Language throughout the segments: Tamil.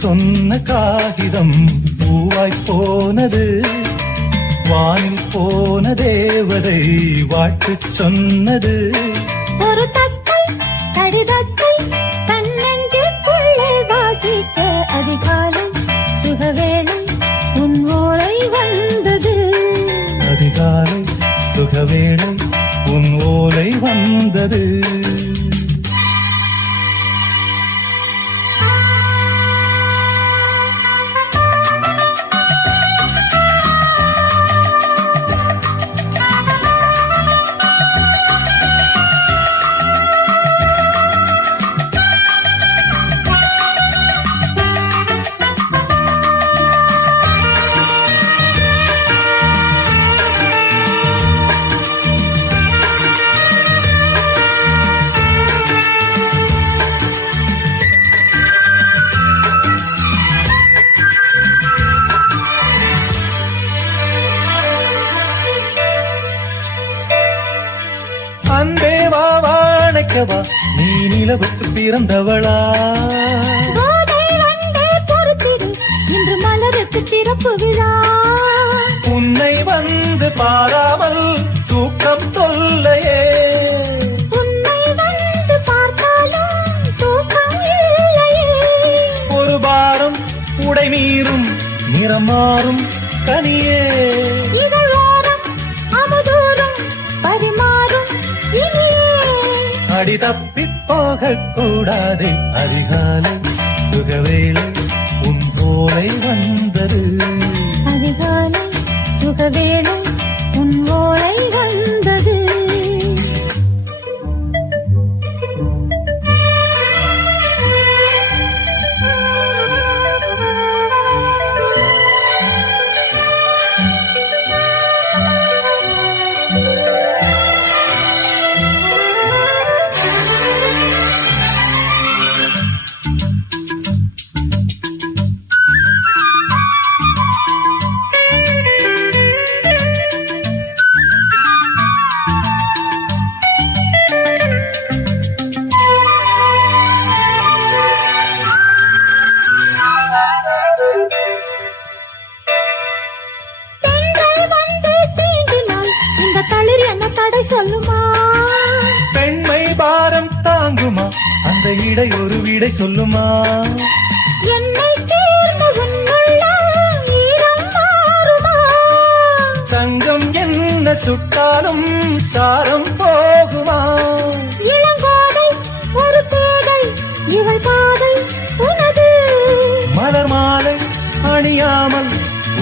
சொன்ன காகிதம் பூவாய் போனது. வானில் போன தேவதை வாழ்த்து சொன்னது. ஒரு தத்தை கடிதத்தை தன்னெஞ்சுக்குள்ளே வாசிக்க அதிகாலை சுகவேளை உன் ஓலை வந்தது. அதிகாலை சுகவேளை உன் ஓலை வந்தது. அன்பே வா வாழைக்கவா நீ நிலவுக்கு பிறந்தவளா. இன்று மலருக்கு திறப்பு விழா. உன்னை வந்து பாராமல் தூக்கம் தொல்லையே. உன்னை வந்து பார்த்தாலும் தூக்கம் இல்லையே. ஒரு பாரம் உடை மீறும் நிறம் மாறும் கனியே. அடி தப்பி போக கூடாதே. அதிகாலை சுகவேளை உன் ஓலை வந்தது. அதிகாலை சுகவேளை உன் ஓலை வந்தது. சொல்லுமா பெண்மை பாரம் தாங்குமா அந்த இடை ஒரு விடை சொல்லுமா. என்னை தேர்ந்த உன்னுள்ளம் ஈரம் மாறுமா. சங்கம் என்ன சுட்டாலும் சாரம் போகுமா. இளங்கோதை ஒரு பேதை இவள் பாதை உனது. மலர் மாலை அணியாமல்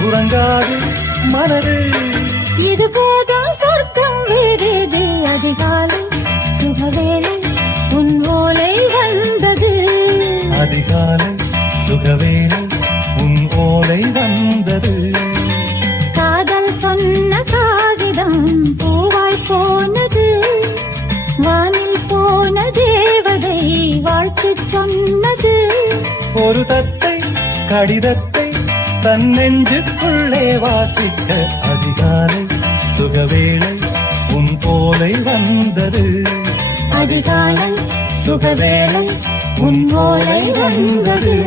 உறங்காது மனது. இது போதும் சொர்க்கம் வேறேது. அதிகாலை சுகவேளை உன் ஓலை வந்தது. அதிகாலை சுகவேளை உன் ஓலை வந்தது. காதல் சொன்ன காகிதம் பூவாய் போனது. வானில் போன தேவதை வாழ்த்து சொன்னது. ஒரு தத்தை கடிதத்தை தன் நெஞ்சுக்குள்ளே வாசிக்க அதிகாலை சுகவேளை உன் ஓலை வந்தது. அதிகாலை சுகவேளை உன் ஓலை வந்தது.